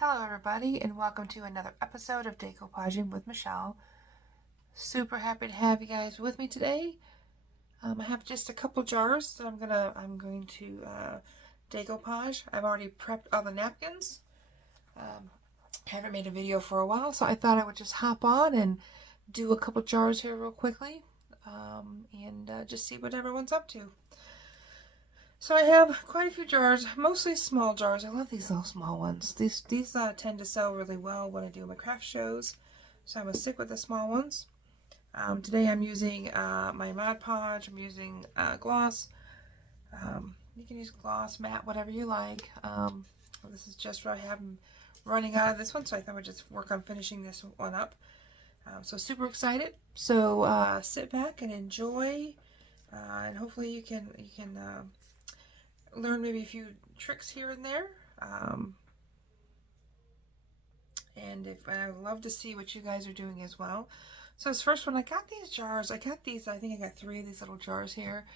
Hello everybody and welcome to another episode of Decoupaging with Michelle. Super happy to have you guys with me today. I have just a couple jars that I'm going to decoupage. I've already prepped all the napkins. Haven't made a video for a while, so I thought I would just hop on and do a couple jars here real quickly and just see what everyone's up to. So I have quite a few jars, mostly small jars. I love these little small ones. These tend to sell really well when I do my craft shows, so I'm going to stick with the small ones. Today I'm using my Mod Podge. I'm using gloss. You can use gloss, matte, whatever you like. This is just what I have running out of this one, so I thought I would just work on finishing this one up. So super excited. So sit back and enjoy, and hopefully you can learn maybe a few tricks here and there. And I'd love to see what you guys are doing as well. So this first one, I got these jars. I think I got 3 of these little jars here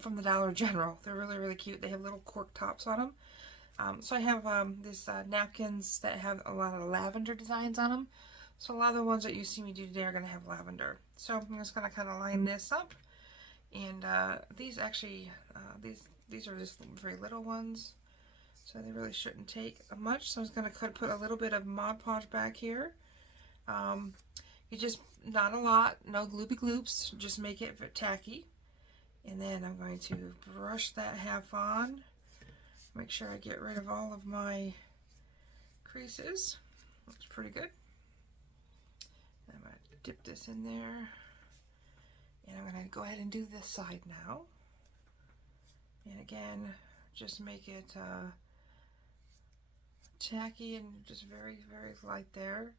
from the Dollar General. They're really, really cute. They have little cork tops on them. So I have these napkins that have a lot of lavender designs on them. So a lot of the ones that you see me do today are going to have lavender. So I'm just going to kind of line this up. And these actually, these are just very little ones, so they really shouldn't take much. So I'm just going to put a little bit of Mod Podge back here. You just, not a lot, no gloopy gloops, just make it tacky. And then I'm going to brush that half on, make sure I get rid of all of my creases. Looks pretty good. I'm going to dip this in there, and I'm going to go ahead and do this side now. And again, just make it tacky and just very, very light there.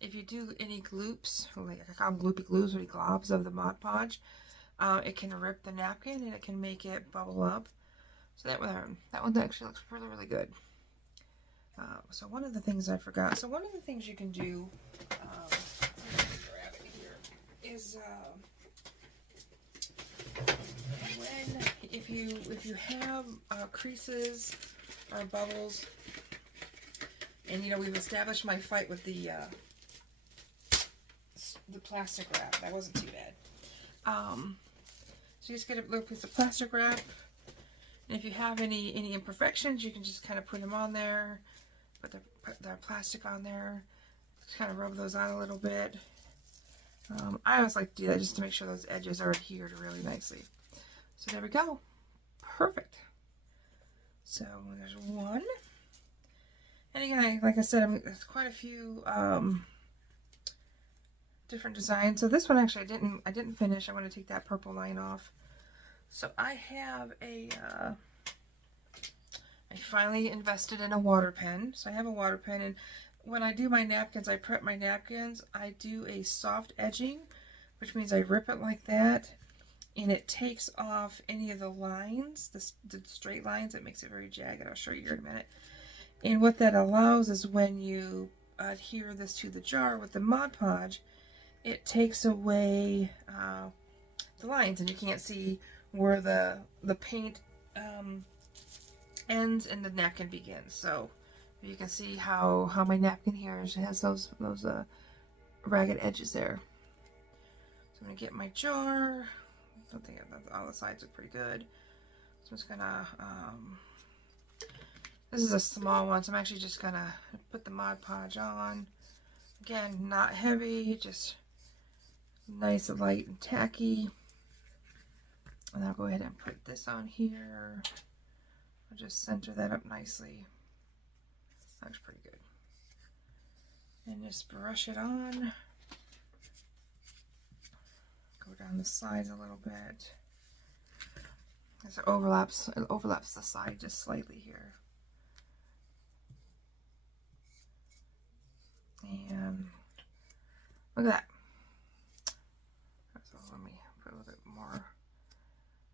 If you do any gloops, like I call them gloopy gloops or globs of the Mod Podge, it can rip the napkin and it can make it bubble up. So that one actually looks really, really good. So one of the things I forgot, so one of the things you can do, grab it here, is if you have creases or bubbles, and you know we've established my fight with the plastic wrap. That wasn't too bad. So you just get a little piece of plastic wrap, and if you have any imperfections, you can just kind of put them on there, put the plastic on there, just kind of rub those out a little bit. I always like to do that just to make sure those edges are adhered really nicely. So there we go. Perfect. So there's one. And again, like I said, there's quite a few different designs. So this one actually I didn't finish. I want to take that purple line off. So I have I finally invested in a water pen. So I have a water pen, and when I do my napkins, I prep my napkins, I do a soft edging, which means I rip it like that. And it takes off any of the lines, the straight lines. It makes it very jagged. I'll show you here in a minute. And what that allows is when you adhere this to the jar with the Mod Podge, it takes away the lines, and you can't see where the paint ends and the napkin begins. So you can see how my napkin here has those ragged edges there. So I'm gonna get my jar. I don't think all the sides are pretty good. So I'm just gonna, this is a small one, so I'm actually just gonna put the Mod Podge on. Again, not heavy, just nice, light, and tacky. And I'll go ahead and put this on here. I'll just center that up nicely. Looks pretty good. And just brush it on. Go down the sides a little bit. As it overlaps the side just slightly here. And look at that. So let me put a little bit more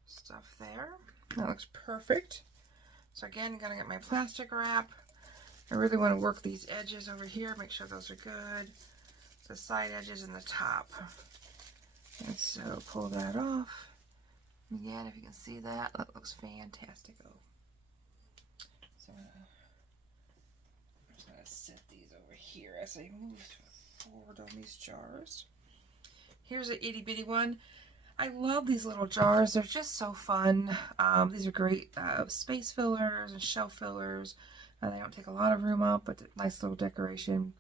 stuff there. That looks perfect. So again, I'm gonna get my plastic wrap. I really want to work these edges over here, make sure those are good. The side edges and the top. And so pull that off. Again, if you can see that, that looks fantastic. So to set these over here as I move forward on these jars. Here's an itty bitty one. I love these little jars. They're just so fun. These are great space fillers and shelf fillers. They don't take a lot of room up, but nice little decoration.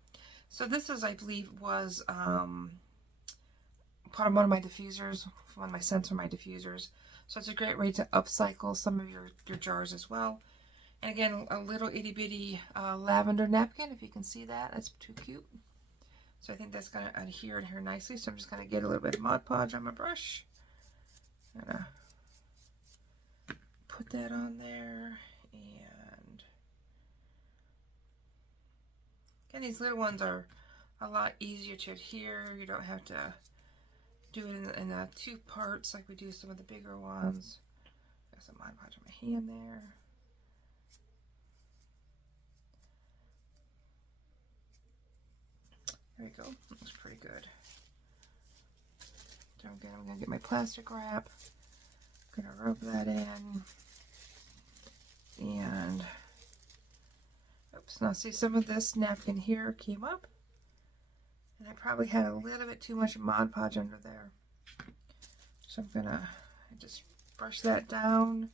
So this is, I believe, was part of one of my diffusers, one of my scents from my diffusers. So it's a great way to upcycle some of your jars as well. And again, a little itty bitty lavender napkin, if you can see that. That's too cute. So I think that's going to adhere in here nicely. So I'm just going to get a little bit of Mod Podge on my brush. I'm going to put that on there. And again, these little ones are a lot easier to adhere. You don't have to do it in two parts like we do some of the bigger ones. Got some Mod Podge on my hand there. There we go. Looks pretty good. So again, I'm going to get my plastic wrap. I'm going to rub that in. And, oops, now see some of this napkin here came up. And I probably had a little bit too much Mod Podge under there. So I'm going to just brush that down.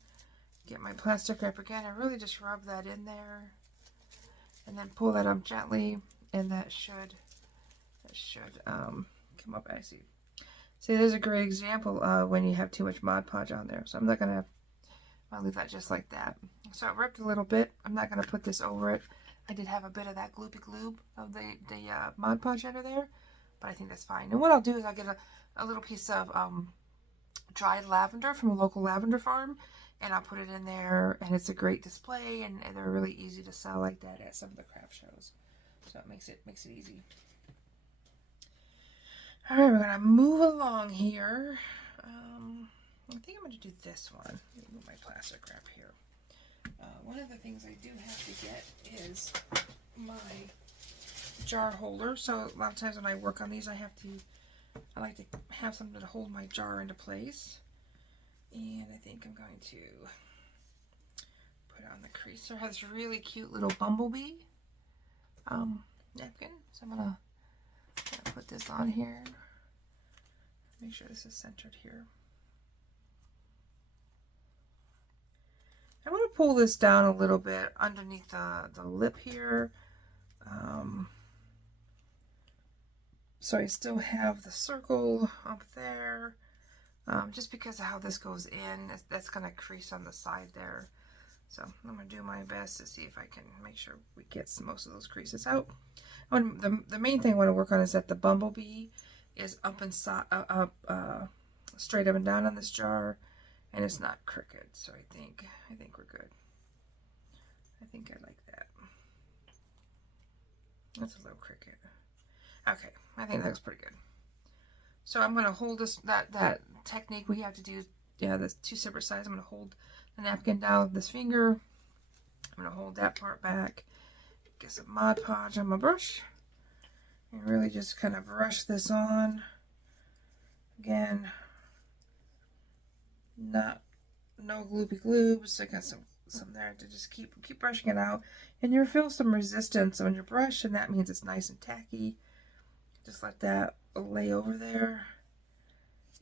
Get my plastic wrap again. I really just rub that in there. And then pull that up gently. And that should come up. I see. See, there's a great example when you have too much Mod Podge on there. So I'm not gonna. I'll leave that just like that. So it ripped a little bit. I'm not gonna put this over it. I did have a bit of that gloopy gloob of the Mod Podge under there, but I think that's fine. And what I'll do is I'll get a little piece of dried lavender from a local lavender farm, and I'll put it in there. And it's a great display, and they're really easy to sell like that at some of the craft shows. So it makes it easy. All right, we're gonna move along here. I think I'm gonna do this one. Let me move my plastic wrap here. One of the things I do have to get is my jar holder. So a lot of times when I work on these, I like to have something to hold my jar into place. And I think I'm going to put it on the creaser. It has this really cute little bumblebee napkin. So I'm gonna put this on here. Make sure this is centered here. I'm going to pull this down a little bit underneath the lip here. So I still have the circle up there. Just because of how this goes in, that's going to crease on the side there. So I'm going to do my best to see if I can make sure we get most of those creases out. The main thing I want to work on is that the bumblebee is up and straight up and down on this jar, and it's not crooked. So I think we're good. I think I like that. That's a little crooked. Okay, I think that looks pretty good. So I'm going to hold this that technique we have to do. Yeah, there's two separate sides. I'm going to hold the napkin down with this finger. I'm going to hold that part back. Get some Mod Podge on my brush. And really just kind of brush this on. Again, no gloopy gloobs. I got some there to just keep brushing it out. And you'll feel some resistance on your brush, and that means it's nice and tacky. Just let that lay over there.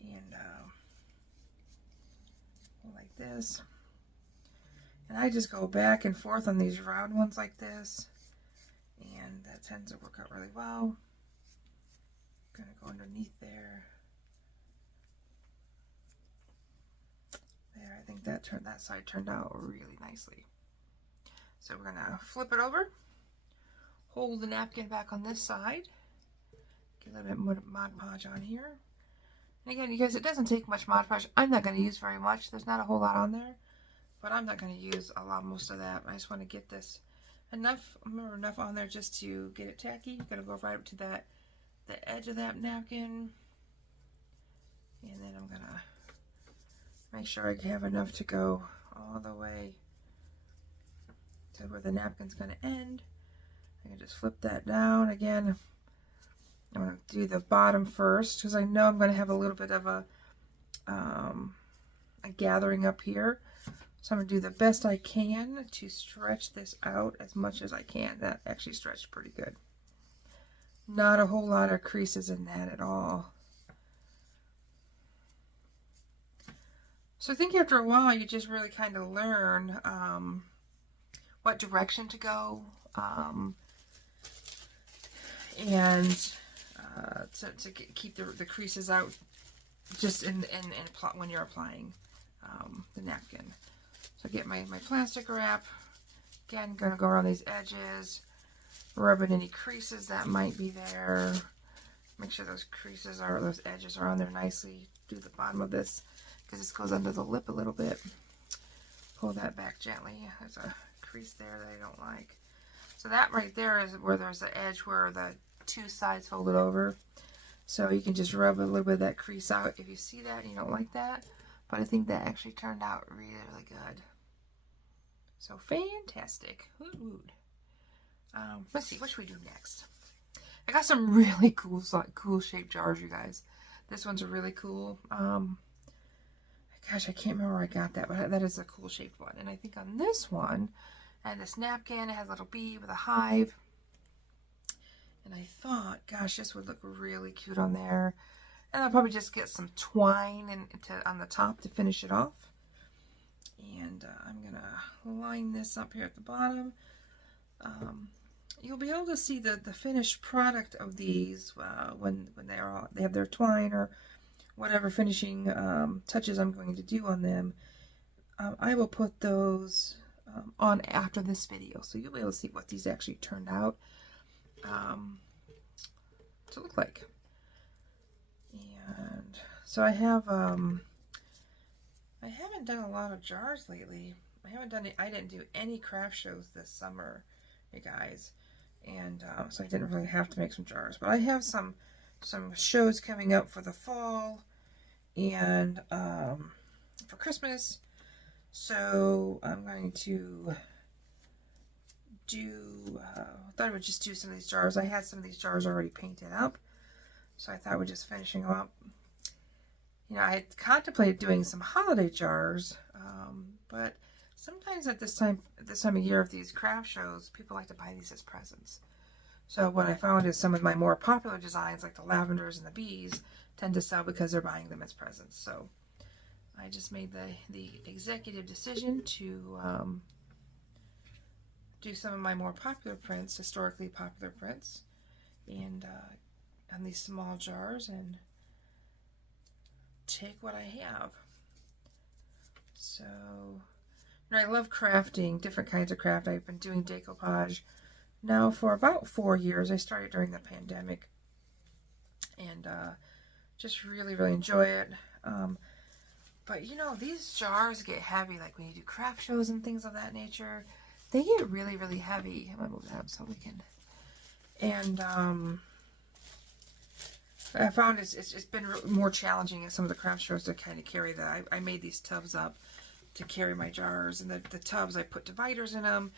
And like this. And I just go back and forth on these round ones like this. And that tends to work out really well. Gonna go underneath there. There, I think that side turned out really nicely. So we're gonna flip it over. Hold the napkin back on this side. Get a little bit more Mod Podge on here. And again, you guys, it doesn't take much Mod Podge. I'm not going to use very much. There's not a whole lot on there. But I'm not going to use most of that. I just want to get this enough on there just to get it tacky. I'm going to go right up to the edge of that napkin. And then I'm going to make sure I have enough to go all the way to where the napkin's going to end. I can just flip that down again. I'm going to do the bottom first because I know I'm going to have a little bit of a gathering up here. So I'm going to do the best I can to stretch this out as much as I can. That actually stretched pretty good. Not a whole lot of creases in that at all. So I think after a while you just really kind of learn what direction to go and to keep the creases out just when you're applying the napkin. So I get my plastic wrap. Again, going to go around these edges, rubbing any creases that might be there. Make sure those edges are on there nicely. Do the bottom of this because this goes under the lip a little bit. Pull that back gently. There's a crease there that I don't like. So that right there is where there's the edge where the two sides fold it over. So you can just rub a little bit of that crease out if you see that and you don't like that. But I think that actually turned out really, really good. So fantastic. Woot woot. Let's see, what should we do next? I got some really cool shaped jars, you guys. This one's really cool. Gosh, I can't remember where I got that, but that is a cool shaped one. And I think on this one, I had this napkin. It has a little bee with a hive. And I thought, gosh, this would look really cute on there. And I'll probably just get some twine on the top to finish it off. And I'm going to line this up here at the bottom. You'll be able to see the finished product of these when they have their twine or whatever finishing touches I'm going to do on them. I will put those on after this video, so you'll be able to see what these actually turned out to look like. And so I haven't done a lot of jars lately. I didn't do any craft shows this summer, you guys, and so I didn't really have to make some jars. But I have some shows coming up for the fall and for Christmas. So I'm going to do, I thought I would just do some of these jars. I had some of these jars already painted up, so I thought we're just finishing them up. You know, I had contemplated doing some holiday jars, but sometimes at this time of year of these craft shows, people like to buy these as presents. So what I found is some of my more popular designs, like the lavenders and the bees, tend to sell because they're buying them as presents. So I just made the executive decision to do some of my more popular prints, historically popular prints, and on these small jars and take what I have. So, and I love crafting, different kinds of craft. I've been doing decoupage now for about 4 years. I started during the pandemic and just really, really enjoy it. But you know, these jars get heavy, like when you do craft shows and things of that nature. They get really, really heavy. I'm gonna move that up so we can. And I found it's been more challenging at some of the craft shows to kind of carry that. I made these tubs up to carry my jars, and the tubs, I put dividers in them,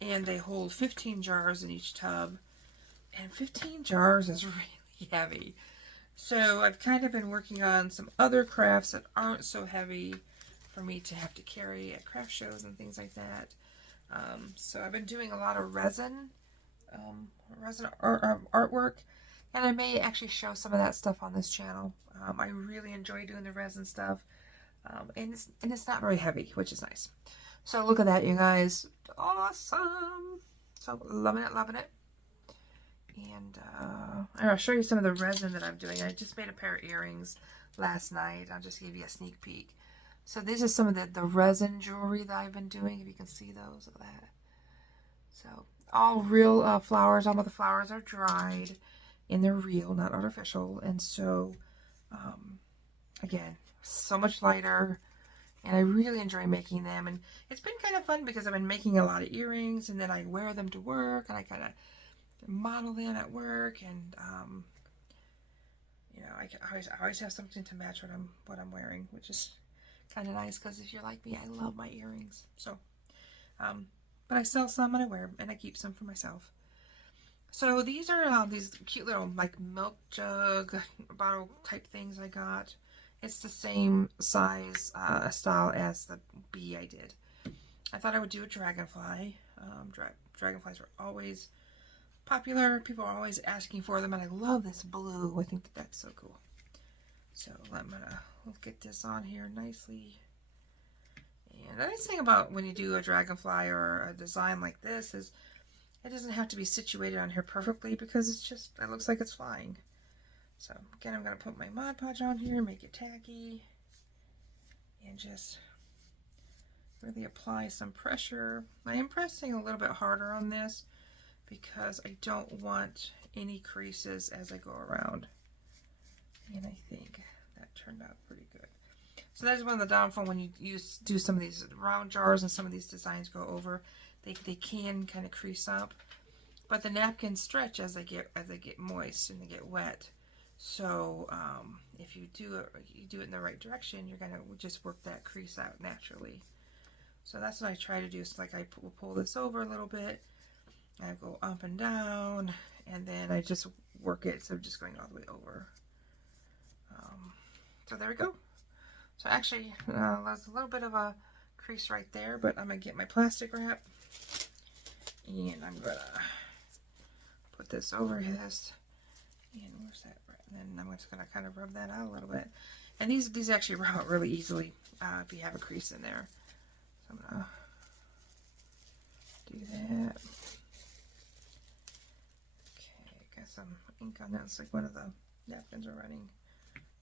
and they hold 15 jars in each tub, and 15 jars is really heavy. So I've kind of been working on some other crafts that aren't so heavy for me to have to carry at craft shows and things like that. So I've been doing a lot of resin artwork, and I may actually show some of that stuff on this channel. I really enjoy doing the resin stuff, and it's not very heavy, which is nice. So look at that, you guys. Awesome. So loving it, loving it. And I'll show you some of the resin that I'm doing. I just made a pair of earrings last night. I'll just give you a sneak peek. So these are some of the resin jewelry that I've been doing. If you can see those, look at that. So all real flowers. All of the flowers are dried and they're real, not artificial. And so, again, so much lighter. And I really enjoy making them. And it's been kind of fun because I've been making a lot of earrings, and then I wear them to work, and I kind of model them at work, and you know, I always have something to match what I'm wearing, which is kind of nice, because if you're like me, I love my earrings. So but I sell some and I wear them, and I keep some for myself. So these are these cute little like milk jug bottle type things I got, It's the same size style as the bee I did. I thought I would do a dragonfly. Dragonflies are always popular. People are always asking for them, and I love this blue. I think that that's so cool. So I'm gonna get this on here nicely. And the nice thing about when you do a dragonfly or a design like this is it doesn't have to be situated on here perfectly because it's just, it looks like it's flying. So again, I'm going to put my Mod Podge on here, make it tacky, and just really apply some pressure. I am pressing a little bit harder on this because I don't want any creases as I go around. And I think that turned out pretty good. So that's one of the downfall when you do some of these round jars and some of these designs go over. They can kind of crease up, but the napkins stretch as they get moist and they get wet. So if you do it in the right direction, you're gonna just work that crease out naturally. So that's what I try to do. So like I will pull this over a little bit, I go up and down, and then I just work it. So just going all the way over. So there we go. So actually, there's a little bit of a crease right there, but I'm gonna get my plastic wrap, and I'm gonna put this over this. And where's that? And then I'm just gonna kind of rub that out a little bit. And these actually rub out really easily if you have a crease in there. So I'm gonna do that. Okay, got some ink on that. It's like one of the napkins are running.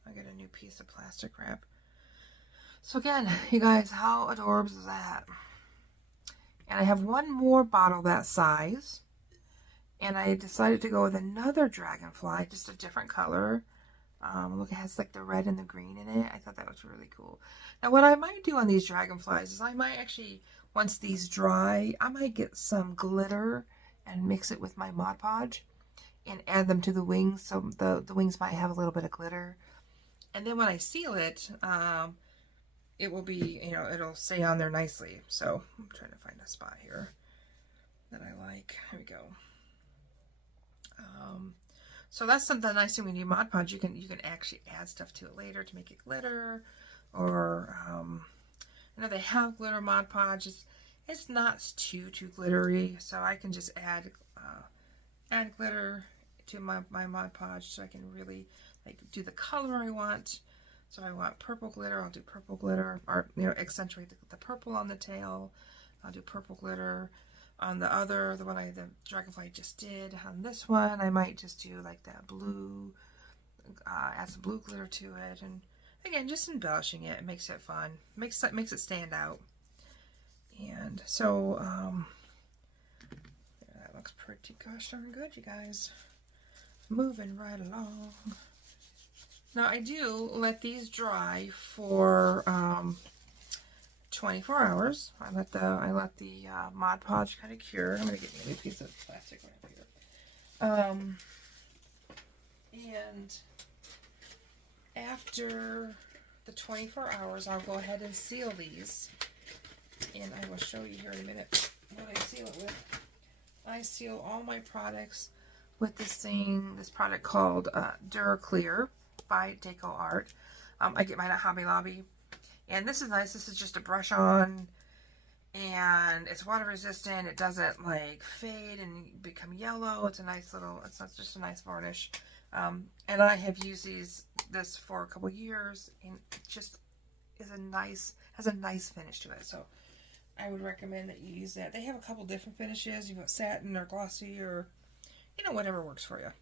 I get a new piece of plastic wrap. So again, you guys, how adorbs is that? And I have one more bottle that size. And I decided to go with another dragonfly, just a different color. Look, it has like the red and the green in it. I thought that was really cool. Now, what I might do on these dragonflies is I might actually, once these dry, I might get some glitter and mix it with my Mod Podge and add them to the wings. So the wings might have a little bit of glitter. And then when I seal it, it will be, it'll stay on there nicely. So I'm trying to find a spot here that I like. Here we go. So that's the nice thing when you Mod Podge. You can actually add stuff to it later to make it glitter, or they have glitter Mod Podge. It's not too glittery, so I can just add glitter to my Mod Podge, so I can really do the color I want. So I want purple glitter, I'll do purple glitter, or accentuate the purple on the tail. I'll do purple glitter. On the one the dragonfly just did, on this one I might just do like that blue, add some blue glitter to it, and again just embellishing it. It makes it fun, makes it stand out. And so that looks pretty gosh darn good, you guys. Moving right along. Now I do let these dry for 24 hours. I let the Mod Podge kind of cure. I'm gonna get me a new piece of plastic wrap here. And after the 24 hours, I'll go ahead and seal these. And I will show you here in a minute what I seal it with. I seal all my products with this product called Duraclear by Decoupaging. I get mine at Hobby Lobby. And this is nice. This is just a brush on, and it's water resistant. It doesn't like fade and become yellow. It's a nice little, it's just a nice varnish. And I have used this for a couple years, and it just has a nice finish to it. So I would recommend that you use that. They have a couple different finishes. You've got satin or glossy or, whatever works for you.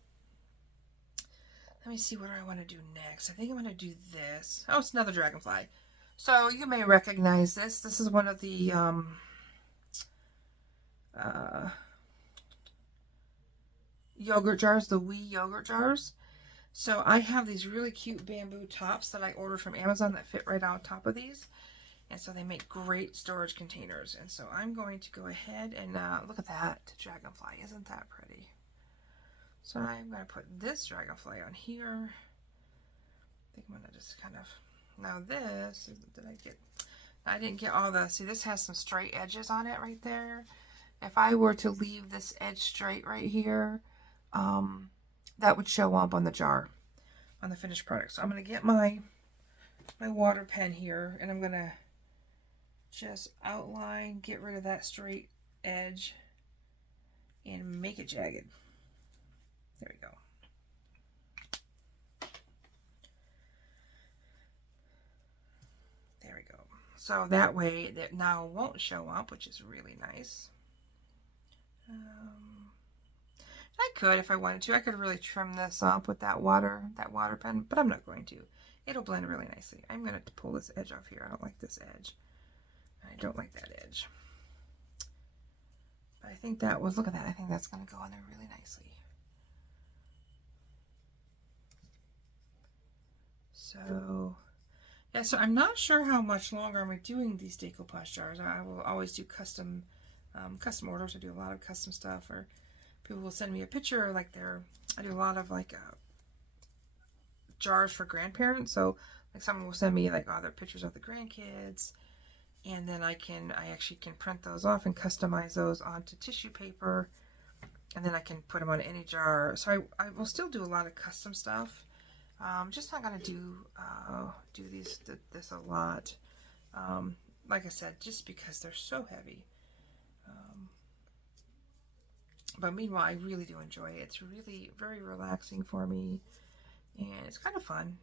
Let me see what I want to do next. I think I'm going to do this. Oh, it's another dragonfly. So you may recognize this. This is one of the yogurt jars, the wee yogurt jars. So I have these really cute bamboo tops that I ordered from Amazon that fit right on top of these. And so they make great storage containers. And so I'm going to go ahead and look at that dragonfly. Isn't that pretty? So I'm going to put this dragonfly on here. I think I'm going to just kind of... Now this, I didn't get all the, see this has some straight edges on it right there. If I were to leave this edge straight right here, that would show up on the jar, on the finished product. So I'm going to get my my water pen here, and I'm gonna just outline, get rid of that straight edge, and make it jagged. There we go. There we go. So that way that now won't show up, which is really nice. I could, if I wanted to, I could really trim this up with that water pen, but I'm not going to. It'll blend really nicely. I'm going to pull this edge off here. I don't like this edge. I don't like that edge. But I think that was, look at that. I think that's going to go on there really nicely. So, yeah, so I'm not sure how much longer I'm doing these decoupage jars. I will always do custom orders. I do a lot of custom stuff, or people will send me a picture, like I do a lot of like jars for grandparents. So like someone will send me like other pictures of the grandkids, and then I actually can print those off and customize those onto tissue paper, and then I can put them on any jar. So I will still do a lot of custom stuff. Just not gonna do this a lot. Like I said, just because they're so heavy. But meanwhile, I really do enjoy it. It's really very relaxing for me, and it's kind of fun.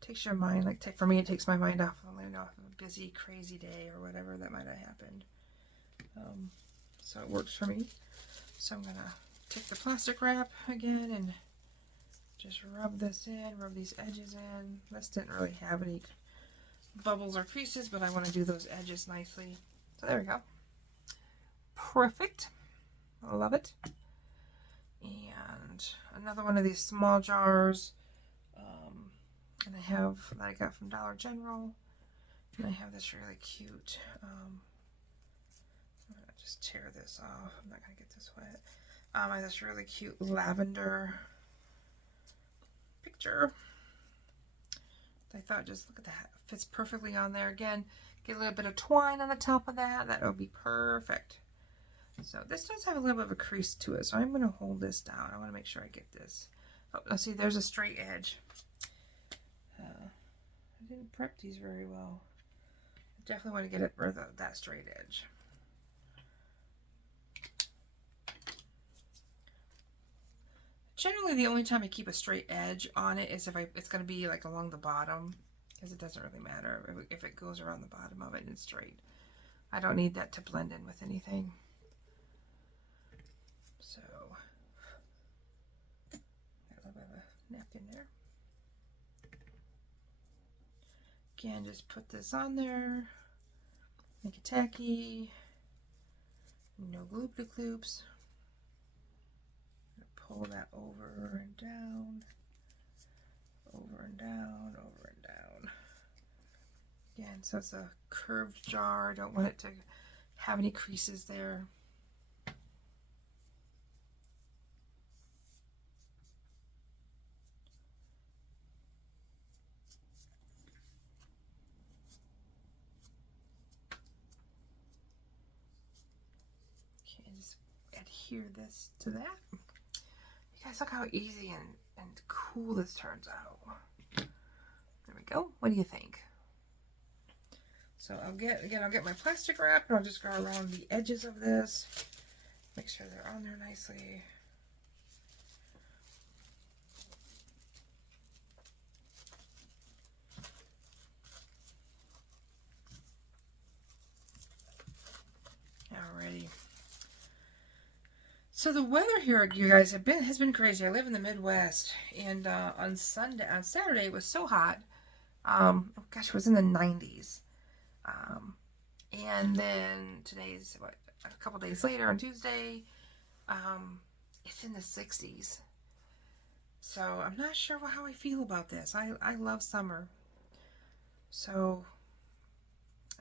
Takes your mind, like for me, it takes my mind off of a busy, crazy day or whatever that might have happened. So it works for me. So I'm gonna take the plastic wrap again and just rub this in, rub these edges in. This didn't really have any bubbles or creases, but I want to do those edges nicely. So there we go. Perfect. I love it. And another one of these small jars. And I have that I got from Dollar General. And I have this really cute. I'm gonna just tear this off. I'm not gonna get this wet. I have this really cute lavender picture. I thought, just look at that. It fits perfectly on there. Again, get a little bit of twine on the top of that. That would be perfect. So this does have a little bit of a crease to it, so I'm going to hold this down. I want to make sure I get this. Oh, let's see, there's a straight edge. I didn't prep these very well. I definitely want to get it for that straight edge. Generally, the only time I keep a straight edge on it is if it's going to be like along the bottom, because it doesn't really matter if it goes around the bottom of it and it's straight. I don't need that to blend in with anything. So, got a little bit of a napkin there. Again, just put this on there, make it tacky, no gloop-de-gloops. Pull that over and down, over and down, over and down. Again, so it's a curved jar. I don't want it to have any creases there. Okay, just adhere this to that. You guys, look how easy and cool this turns out. There we go. What do you think? So I'll get my plastic wrap, and I'll just go around the edges of this. Make sure they're on there nicely. Alrighty. So the weather here, you guys, has been crazy. I live in the Midwest, and on Saturday it was so hot. Oh gosh, it was in the 90s. And then today's a couple days later on Tuesday, it's in the 60s. So I'm not sure how I feel about this. I love summer. So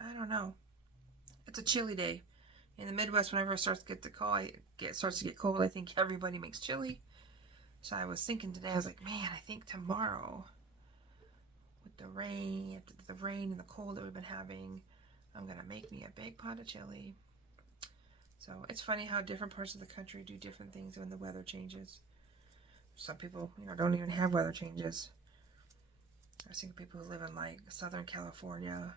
I don't know. It's a chilly day. In the Midwest, whenever it starts to get cold, I think everybody makes chili. So I was thinking today, I was like, man, I think tomorrow, with the rain and the cold that we've been having, I'm gonna make me a big pot of chili. So it's funny how different parts of the country do different things when the weather changes. Some people, don't even have weather changes. I think people who live in like Southern California,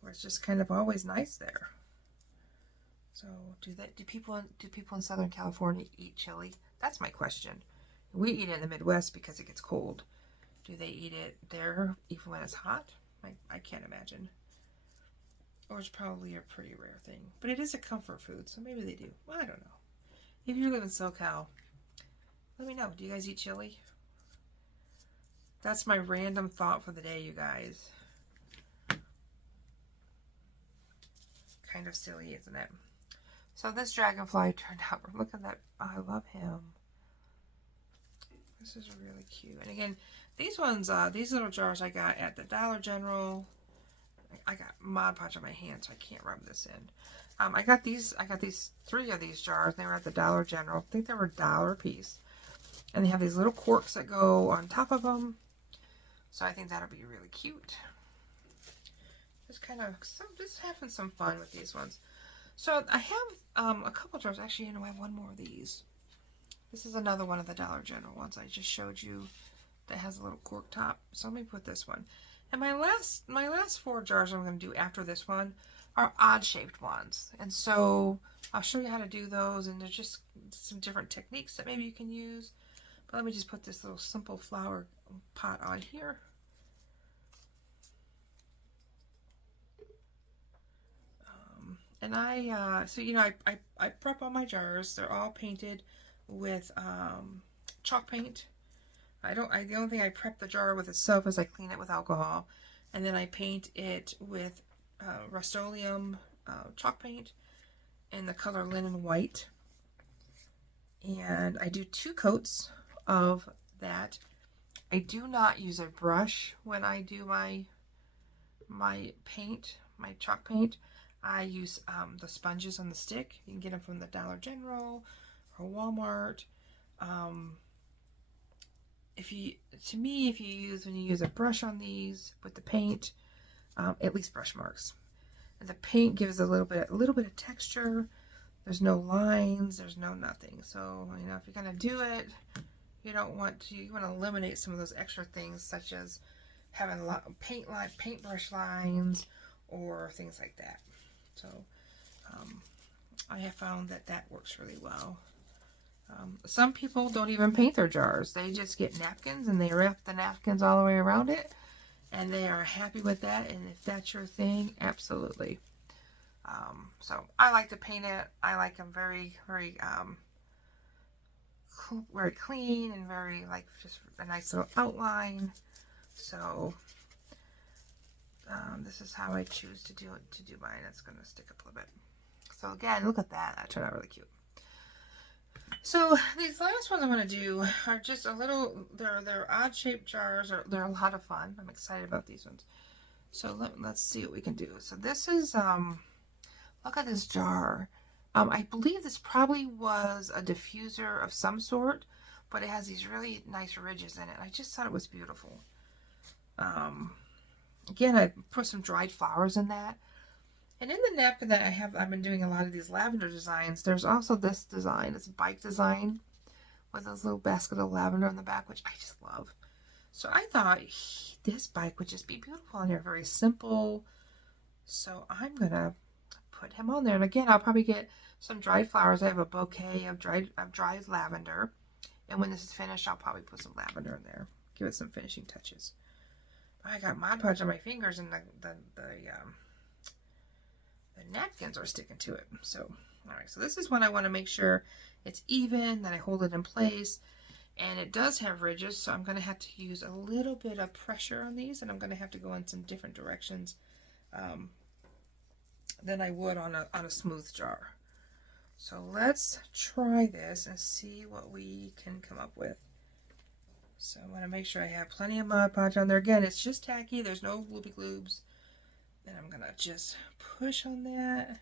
where it's just kind of always nice there. So do people in Southern California eat chili? That's my question. We eat it in the Midwest because it gets cold. Do they eat it there even when it's hot? I can't imagine. Or it's probably a pretty rare thing. But it is a comfort food, so maybe they do. Well, I don't know. If you live in SoCal, let me know. Do you guys eat chili? That's my random thought for the day, you guys. Kind of silly, isn't it? So this dragonfly turned out, look at that. I love him. This is really cute. And again, these ones, these little jars I got at the Dollar General. I got Mod Podge on my hand, so I can't rub this in. I got these 3 of these jars. They were at the Dollar General. I think they were $1 a piece. And they have these little corks that go on top of them. So I think that'll be really cute. Just having some fun with these ones. So I have a couple jars. Actually, I have one more of these. This is another one of the Dollar General ones I just showed you that has a little cork top. So let me put this one. And my last 4 jars I'm going to do after this one are odd-shaped ones. And so I'll show you how to do those. And there's just some different techniques that maybe you can use. But let me just put this little simple flower pot on here. And I prep all my jars. They're all painted with chalk paint. The only thing I prep the jar with itself is I clean it with alcohol, and then I paint it with Rust-Oleum chalk paint in the color linen white. And I do 2 coats of that. I do not use a brush when I do my chalk paint. I use the sponges on the stick. You can get them from the Dollar General or Walmart. If you use a brush on these with the paint, at least brush marks. And the paint gives a little bit of texture. There's no lines. There's no nothing. So if you're gonna do it, you want to eliminate some of those extra things, such as having a lot of paintbrush lines or things like that. So I have found that works really well. Some people don't even paint their jars. They just get napkins and they wrap the napkins all the way around it, and they are happy with that. And if that's your thing, absolutely. So I like to paint it. I like them very, very, very clean and very just a nice little outline. So this is how I choose to do mine. It's going to stick up a little bit. So again, look at that. That turned out really cute. So these last ones I'm going to do are just a little, they're odd shaped jars. They're a lot of fun. I'm excited about these ones. So let's see what we can do. So this is, look at this jar. I believe this probably was a diffuser of some sort, but it has these really nice ridges in it. I just thought it was beautiful. Again, I put some dried flowers in that. And in the napkin that I've been doing a lot of these lavender designs. There's also this design. It's a bike design with those little basket of lavender on the back, which I just love. So I thought this bike would just be beautiful on here. Very simple. So I'm going to put him on there. And again, I'll probably get some dried flowers. I have a bouquet of dried lavender. And when this is finished, I'll probably put some lavender in there. Give it some finishing touches. I got Mod Podge on my fingers, and the napkins are sticking to it. So, all right. So this is when I want to make sure it's even, that I hold it in place. And it does have ridges, so I'm going to have to use a little bit of pressure on these, and I'm going to have to go in some different directions than I would on a smooth jar. So let's try this and see what we can come up with. So I want to make sure I have plenty of Mod Podge on there. Again, it's just tacky. There's no gloopy gloobs. And I'm going to just push on that.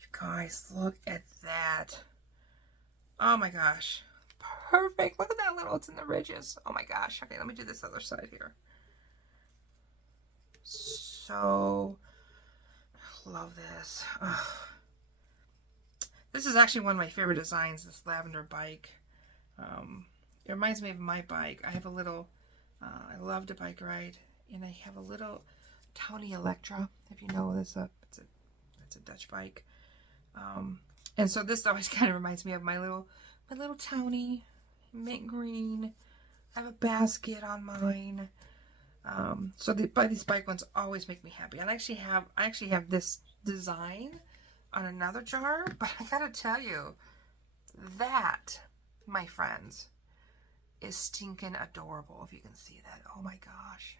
You guys, look at that. Oh my gosh. Perfect. Look at that little, it's in the ridges. Oh my gosh. Okay, let me do this other side here. So, love this. Ugh. This is actually one of my favorite designs, this lavender bike. It reminds me of my bike. I have a little, I love to bike ride, and I have a little Townie Electra, if you know, it's a Dutch bike. And so this always kind of reminds me of my little Townie, mint green. I have a basket on mine. So these bike ones always make me happy. And I actually have this design on another jar, but I gotta tell you, that, my friends, is stinking adorable, if you can see that. Oh my gosh.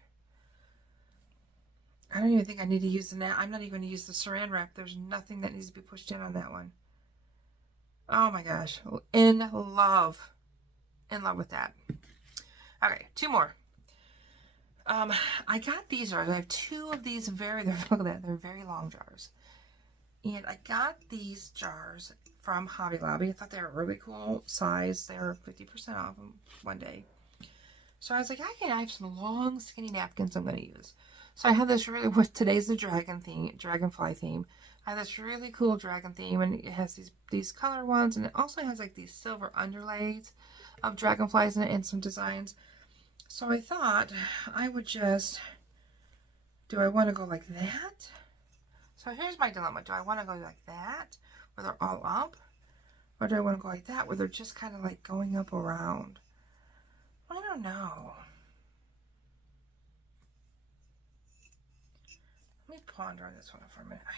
I don't even think I need to use I'm not even going to use the saran wrap. There's nothing that needs to be pushed in on that one. Oh my gosh. In love. In love with that. Okay, 2 more. I got these jars. I have 2 of these look at that, they're very long jars. And I got these jars from Hobby Lobby. I thought they were really cool size. They were 50% off them one day. So I was like, I have some long skinny napkins I'm going to use. So I have this today's the dragonfly theme. I have this really cool dragon theme, and it has these color ones, and it also has like these silver underlays of dragonflies in it and some designs. So I thought I would just, do I want to go like that? So here's my dilemma. Do I want to go like that, where they're all up? Or do I want to go like that, where they're just kind of like going up around? I don't know. Let me ponder on this one for a minute. I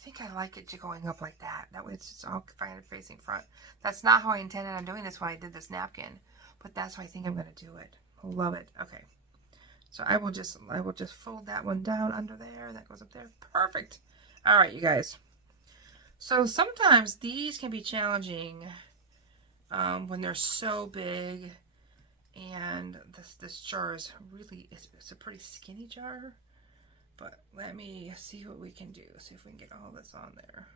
think I like it going up like that. That way it's just all facing front. That's not how I intended on doing this when I did this napkin, but that's how I think I'm going to do it. I love it. Okay. So I will just fold that one down under there. That goes up there. Perfect. All right, you guys. So sometimes these can be challenging when they're so big, and this jar is really, it's a pretty skinny jar. But let me see what we can do. See if we can get all this on there.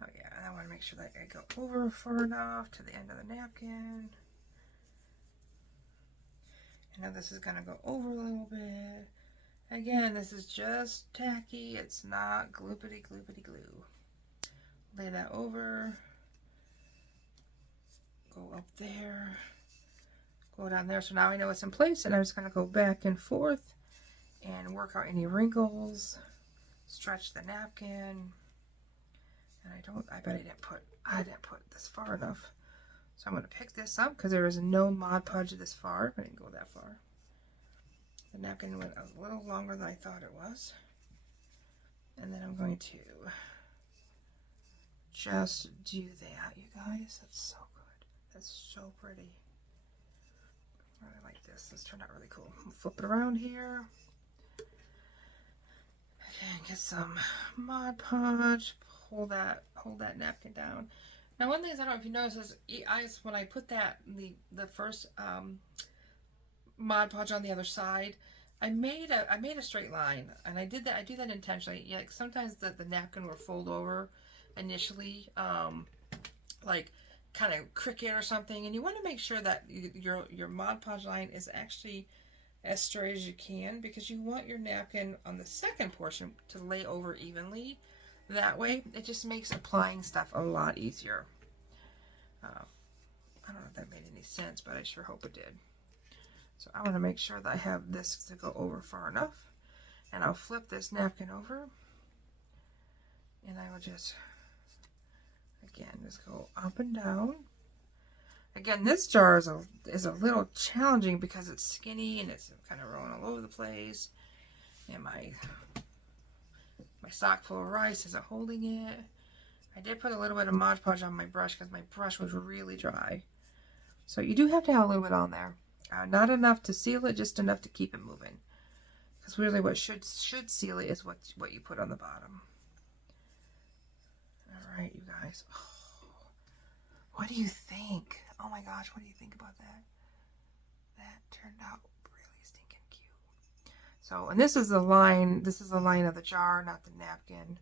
Oh yeah, and I want to make sure that I go over far enough to the end of the napkin. And now this is going to go over a little bit. Again, this is just tacky. It's not gloopity glue. Lay that over. Go up there. Go down there. So now I know it's in place, and I'm just going to go back and forth and work out any wrinkles. Stretch the napkin. And I bet I didn't put this far enough. So I'm going to pick this up because there is no Mod Podge this far. I didn't go that far. The napkin went a little longer than I thought it was. And then I'm going to just do that, you guys. That's so good. That's so pretty. I really like this. This turned out really cool. Flip it around here. Okay, get some Mod Podge. Hold that napkin down. Now, one thing I don't know if you notice is when I put the first Mod Podge on the other side, I made a straight line, and I do that intentionally. Yeah, like sometimes the napkin will fold over initially, like kind of cricket or something, and you want to make sure that your Mod Podge line is actually as straight as you can, because you want your napkin on the second portion to lay over evenly. That way, it just makes applying stuff a lot easier. I don't know if that made any sense, but I sure hope it did. So I want to make sure that I have this to go over far enough. And I'll flip this napkin over. And I will just, again, just go up and down. Again, this jar is a little challenging because it's skinny and it's kind of rolling all over the place. And my sock full of rice isn't holding it. I did put a little bit of Mod Podge on my brush because my brush was really dry. So you do have to have a little bit on there. Not enough to seal it, just enough to keep it moving. Because really what should seal it is what you put on the bottom. Alright, you guys. Oh, what do you think? Oh my gosh, what do you think about that? That turned out really stinking cute. So, and this is the line of the jar, not the napkin.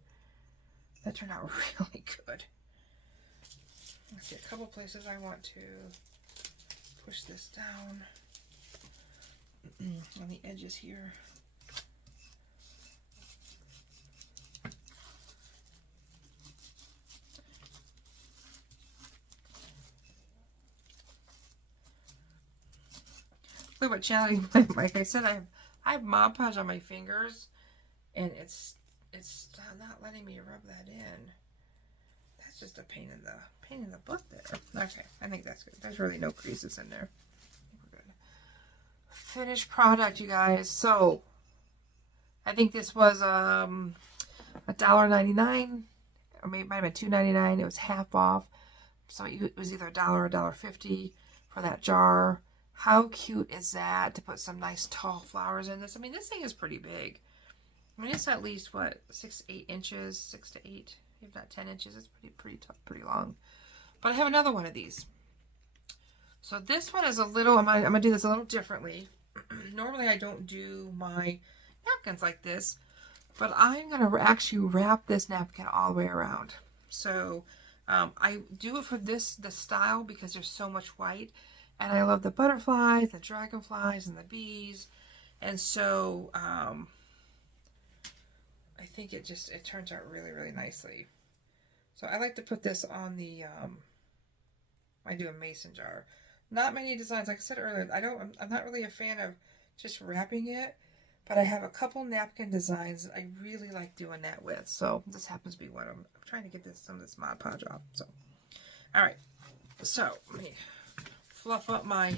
That turned out really good. Let's see, a couple places I want to push this down on the edges here. quit what challenge. Like I said, I have Mod Podge on my fingers, and it's not letting me rub that in. That's just a pain in the butt there. Okay, I think that's good. There's really no creases in there. I think we're good. Finished product, you guys. So I think this was $1.99, or maybe it might have been $2.99. It was half off, so it was either $1 or $1.50 for that jar. How cute is that to put some nice tall flowers in this? I mean, this thing is pretty big. I mean, it's at least what, 6 to 8 inches, 6 to 8, if not 10 inches. It's pretty long. But I have another one of these. So this one is a little. I'm gonna do this a little differently. Normally, I don't do my napkins like this, but I'm gonna actually wrap this napkin all the way around. So I do it for the style because there's so much white, and I love the butterflies, the dragonflies, and the bees, and so I think it turns out really, really nicely. So I like to put this on the I do a mason jar. Not many designs, like I said earlier. I'm not really a fan of just wrapping it, but I have a couple napkin designs that I really like doing that with. So this happens to be one of them. I'm trying to get some of this Mod Podge off. So, all right. So let me fluff up my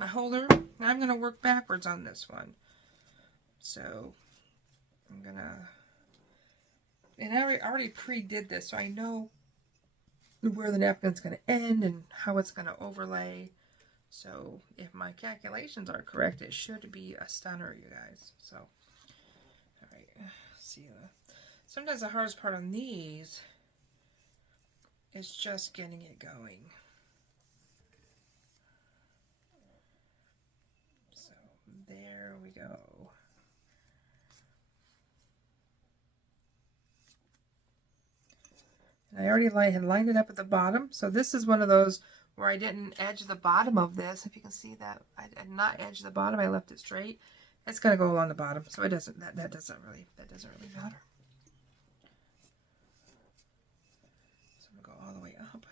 holder. Now I'm gonna work backwards on this one. So I'm gonna, and I already pre-did this, so I know where the napkin's going to end and how it's going to overlay. So if my calculations are correct, it should be a stunner, you guys. So, all right, see, sometimes the hardest part on these is just getting it going. So there we go. I already had lined it up at the bottom. So this is one of those where I didn't edge the bottom of this. If you can see that, I did not edge the bottom. I left it straight. It's going to go along the bottom. So it doesn't, that doesn't really matter. So I'm going to go all the way up.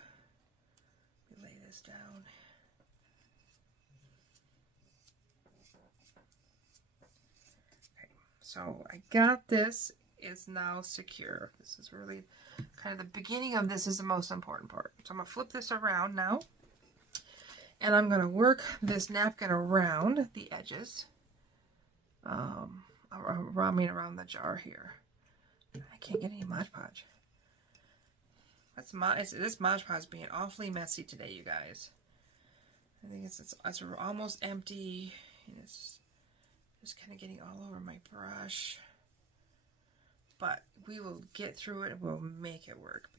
We lay this down. Okay. So I got this. Is now secure. This is really kind of the beginning of this is the most important part. So I'm going to flip this around now, and I'm going to work this napkin around the edges, around the jar here. I can't get any Mod Podge. This Mod Podge is being awfully messy today, you guys. I think it's almost empty, and it's just kind of getting all over my brush. But we will get through it and we'll make it work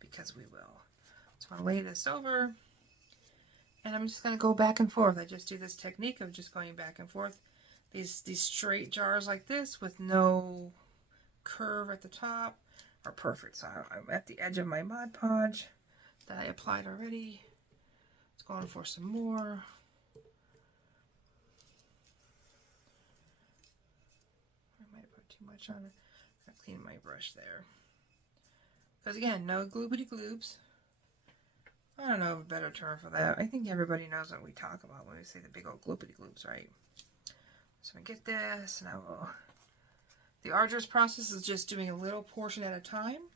because we will. So I'm going to lay this over, and I'm just going to go back and forth. I just do this technique of just going back and forth. These straight jars like this with no curve at the top are perfect. So I'm at the edge of my Mod Podge that I applied already. It's going for some more. Much on it. I'll clean my brush there. Because again, no gloopity gloops. I don't know of a better term for that. I think everybody knows what we talk about when we say the big old gloopity gloops, right? So I get this, and I will. The arduous process is just doing a little portion at a time.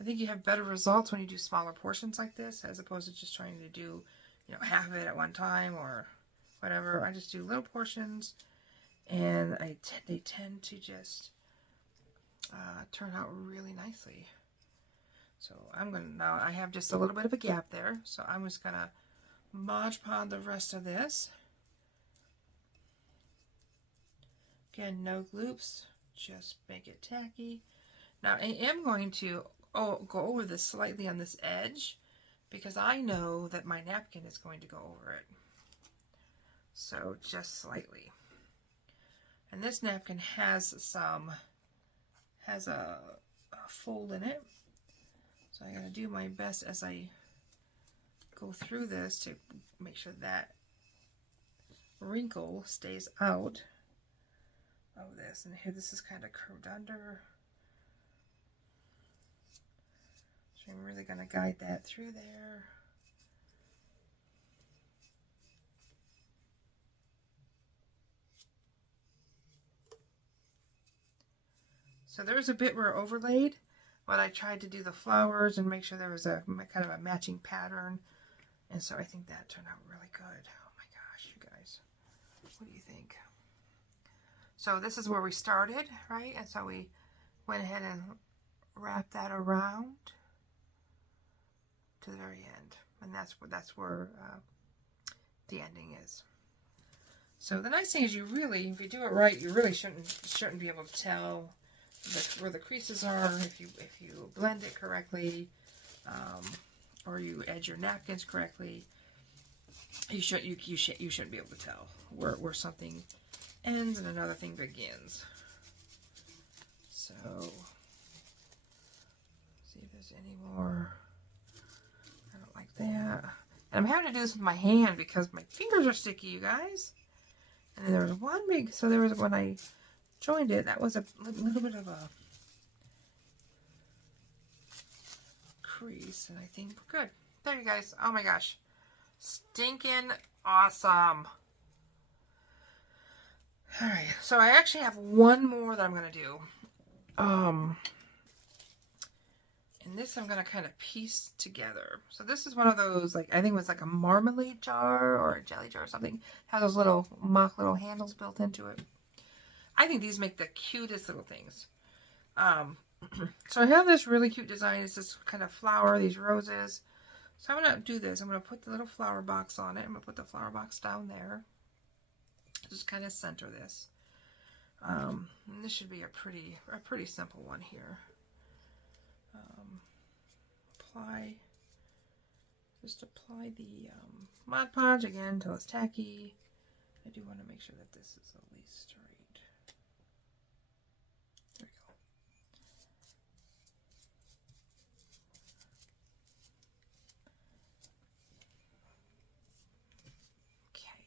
I think you have better results when you do smaller portions like this, as opposed to just trying to do, half of it at one time or whatever. I just do little portions. And they tend to just turn out really nicely. So now I have just a little bit of a gap there. So I'm just going to Mod Podge the rest of this. Again, no gloops, just make it tacky. Now I am going to go over this slightly on this edge because I know that my napkin is going to go over it. So just slightly. And this napkin has a fold in it. So I gotta do my best as I go through this to make sure that wrinkle stays out of this. And here this is kind of curved under. So I'm really gonna guide that through there. So there was a bit where overlaid, but I tried to do the flowers and make sure there was a kind of a matching pattern. And so I think that turned out really good. Oh my gosh, you guys. What do you think? So this is where we started, right? And so we went ahead and wrapped that around to the very end. And that's where the ending is. So the nice thing is, you really, if you do it right, you really shouldn't be able to tell where the creases are if you blend it correctly, or you edge your napkins correctly. You shouldn't be able to tell where something ends and another thing begins. So see if there's any more. I don't like that. And I'm having to do this with my hand because my fingers are sticky, you guys. And then there was one big, so there was, when I joined it, that was a little bit of a crease, and I think we're good. There, you guys. Oh my gosh. Stinking awesome. Alright, so I actually have one more that I'm going to do. And this I'm going to kind of piece together. So this is one of those, like, I think it was like a marmalade jar or a jelly jar or something. Has those little mock little handles built into it. I think these make the cutest little things. So I have this really cute design. It's this kind of flower, these roses. So I'm going to do this. I'm going to put the little flower box on it. I'm going to put the flower box down there. Just kind of center this. And this should be a pretty simple one here. Apply the Mod Podge again until it's tacky. I do want to make sure that this is at least straight. There we go. Okay.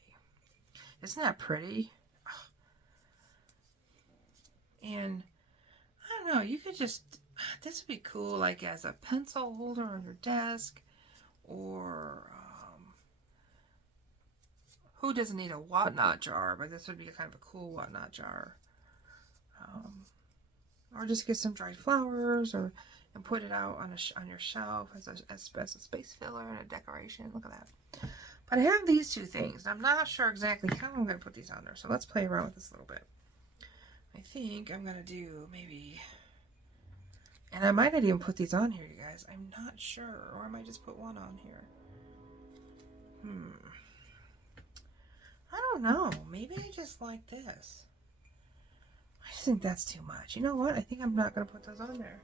Isn't that pretty? And I don't know, you could just, this would be cool, like as a pencil holder on your desk, or who doesn't need a whatnot jar, but this would be a kind of a cool whatnot jar. Or just get some dried flowers, and put it out on your shelf as a space filler and a decoration. Look at that. But I have these two things, and I'm not sure exactly how I'm going to put these on there, so let's play around with this a little bit. I think I'm going to do maybe, and I might not even put these on here, you guys. I'm not sure, or I might just put one on here. I don't know. Maybe I just like this. I just think that's too much. You know what? I think I'm not going to put those on there.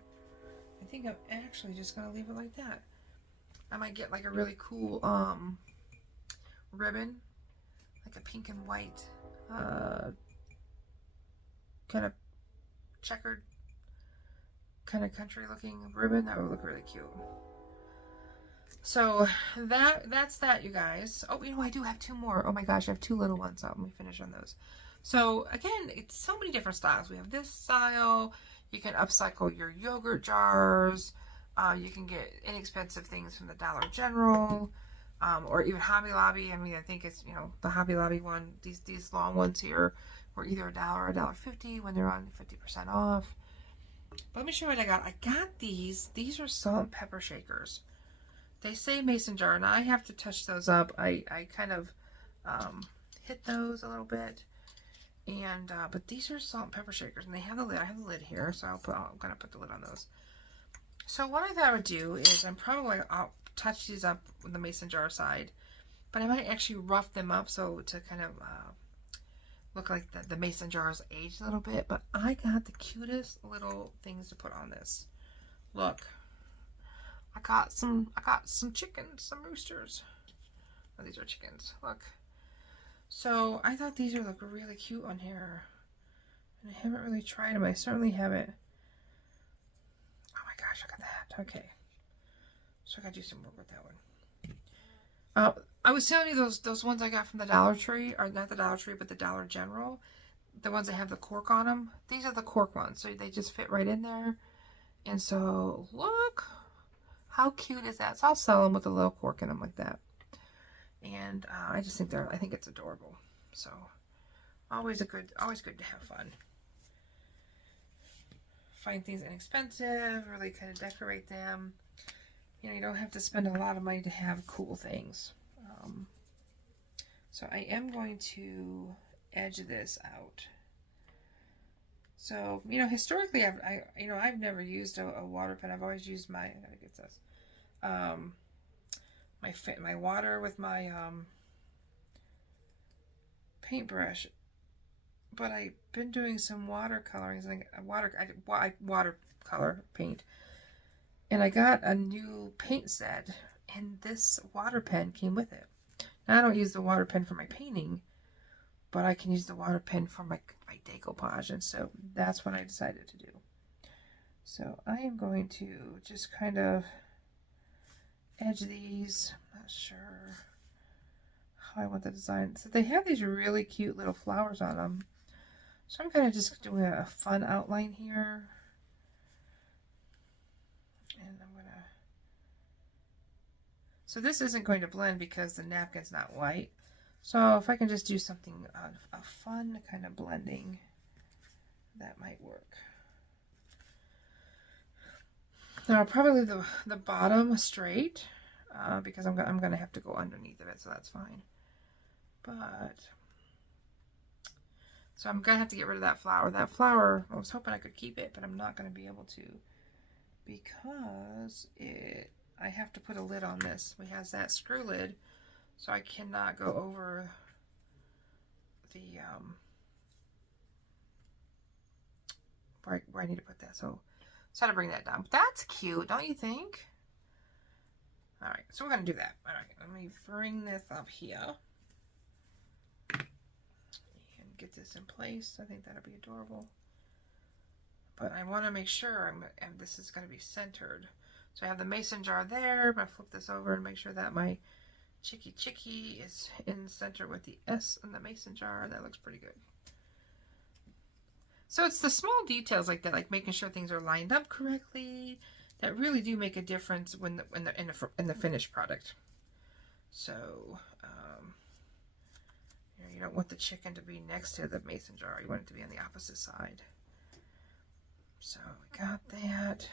I think I'm actually just going to leave it like that. I might get like a really cool ribbon, like a pink and white kind of checkered, kind of country looking ribbon. That would look really cute. So that's that, you guys. Oh, you know, I do have two more. Oh my gosh, I have two little ones. So let me finish on those. So again, it's so many different styles. We have this style. You can upcycle your yogurt jars. You can get inexpensive things from the Dollar General, or even Hobby Lobby. I mean, I think it's, you know, the Hobby Lobby one. These long ones here were either $1 or $1.50 when they're on 50% off. But let me show you what I got. I got these. These are salt and pepper shakers. They say mason jar, and I have to touch those up. I kind of hit those a little bit, and but these are salt and pepper shakers, and they have the lid. I have the lid here, so I'm gonna put the lid on those. So what I thought I would do is I'll touch these up with the mason jar side, but I might actually rough them up so to kind of look like the mason jars aged a little bit. But I got the cutest little things to put on this. Look. I got some chickens, some roosters. Oh, these are chickens. Look. So I thought these would look really cute on here, and I haven't really tried them. I certainly haven't. Oh my gosh, look at that. Okay, so I gotta do some work with that one. I was telling you those ones I got from the Dollar Tree, or not the Dollar Tree, but the Dollar General. The ones that have the cork on them. These are the cork ones, so they just fit right in there. And so look. How cute is that? So I'll sell them with a little cork in them like that. And I just think I think it's adorable. So always good to have fun. find things inexpensive, really kind of decorate them. You know, you don't have to spend a lot of money to have cool things. So I am going to edge this out. So, you know, historically, I've never used a water pen. I've always used my, I gotta get this, my water with my paintbrush. But I've been doing some watercoloring, like watercolor paint, and I got a new paint set, and this water pen came with it. Now I don't use the water pen for my painting, but I can use the water pen for my decoupage, and so that's what I decided to do. So I am going to just kind of edge these. I'm not sure how I want the design. So they have these really cute little flowers on them. So I'm kind of just doing a fun outline here. And I'm going to... So this isn't going to blend because the napkin's not white. So if I can just do something, a fun kind of blending, that might work. Now I'll probably leave the bottom straight because I'm going to have to go underneath of it, so that's fine. But... So I'm going to have to get rid of that flower. That flower, I was hoping I could keep it, but I'm not going to be able to because I have to put a lid on this. It has that screw lid, so I cannot go over the, where I need to put that. So I had to bring that down. But that's cute, don't you think? All right, so we're going to do that. All right, let me bring this up here. Get this in place. I think that'll be adorable. But I want to make sure this is going to be centered. So I have the mason jar there. I'm going to flip this over and make sure that my chicky is in center with the S in the mason jar. That looks pretty good. So it's the small details like that, like making sure things are lined up correctly, that really do make a difference when in the finished product. So you don't want the chicken to be next to the mason jar. You want it to be on the opposite side. So we got that.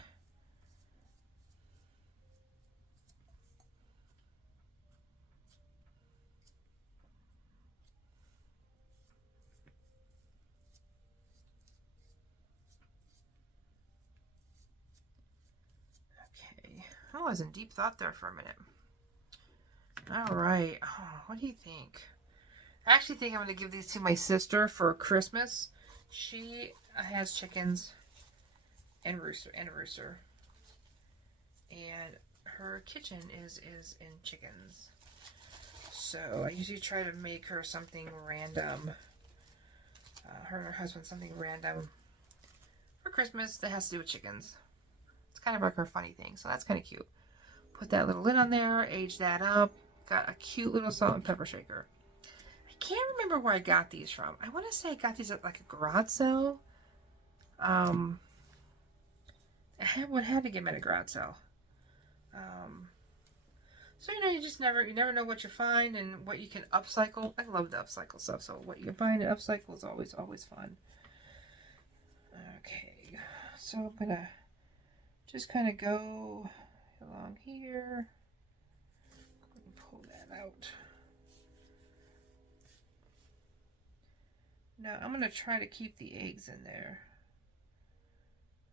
Okay. I was in deep thought there for a minute. All right. Oh, what do you think? I actually think I'm going to give these to my sister for Christmas. She has chickens and a rooster. And her kitchen is in chickens. So I usually try to make her something random. Her and her husband something random for Christmas that has to do with chickens. It's kind of like her funny thing. So that's kind of cute. Put that little lid on there. Age that up. Got a cute little salt and pepper shaker. Can't remember where I got these from. I want to say I got these at like a garage sale. I had to get them at a garage sale. So you know, you never know what you find and what you can upcycle. I love the upcycle stuff. So what you can find and upcycle is always fun. Okay, so I'm gonna just kind of go along here and pull that out. Now I'm going to try to keep the eggs in there.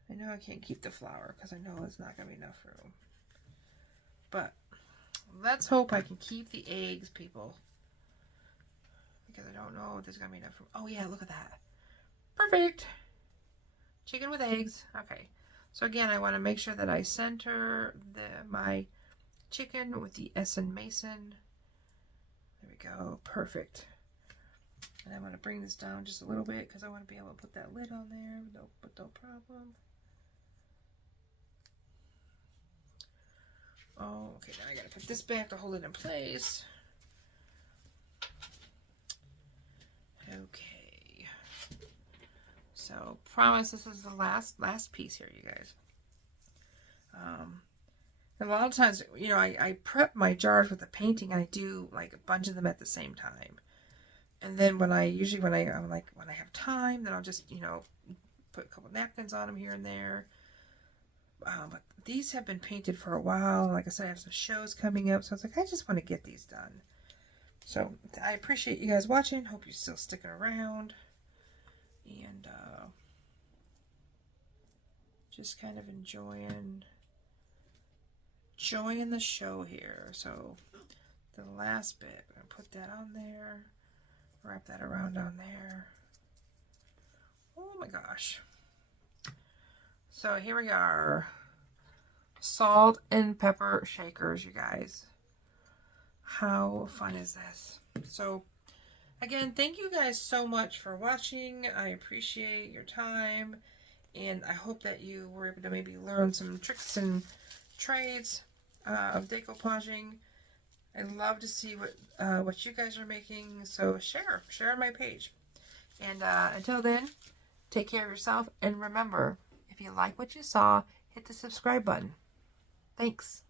I know I can't keep the flour because I know it's not going to be enough room. But let's hope I can keep the eggs, people. Because I don't know if there's going to be enough room. Oh yeah, look at that. Perfect. Chicken with eggs. Okay. So again, I want to make sure that I center my chicken with the S and mason. There we go. Perfect. And I'm going to bring this down just a little bit because I want to be able to put that lid on there with no problem. Oh, okay, now I got to put this back to hold it in place. Okay. So, promise this is the last piece here, you guys. A lot of times, you know, I prep my jars with the painting. I do like a bunch of them at the same time. And then when I have time, then I'll just, you know, put a couple napkins on them here and there. But these have been painted for a while. Like I said, I have some shows coming up, so I was like, I just want to get these done. So I appreciate you guys watching. Hope you're still sticking around. And just kind of enjoying the show here. So the last bit, I'm going to put that on there. Wrap that around on there. Oh my gosh. So here we are. Salt and pepper shakers, you guys. How fun is this? So again, thank you guys so much for watching. I appreciate your time, and I hope that you were able to maybe learn some tricks and trades of decoupaging. I'd love to see what you guys are making, so share on my page. And until then, take care of yourself, and remember, if you like what you saw, hit the subscribe button. Thanks.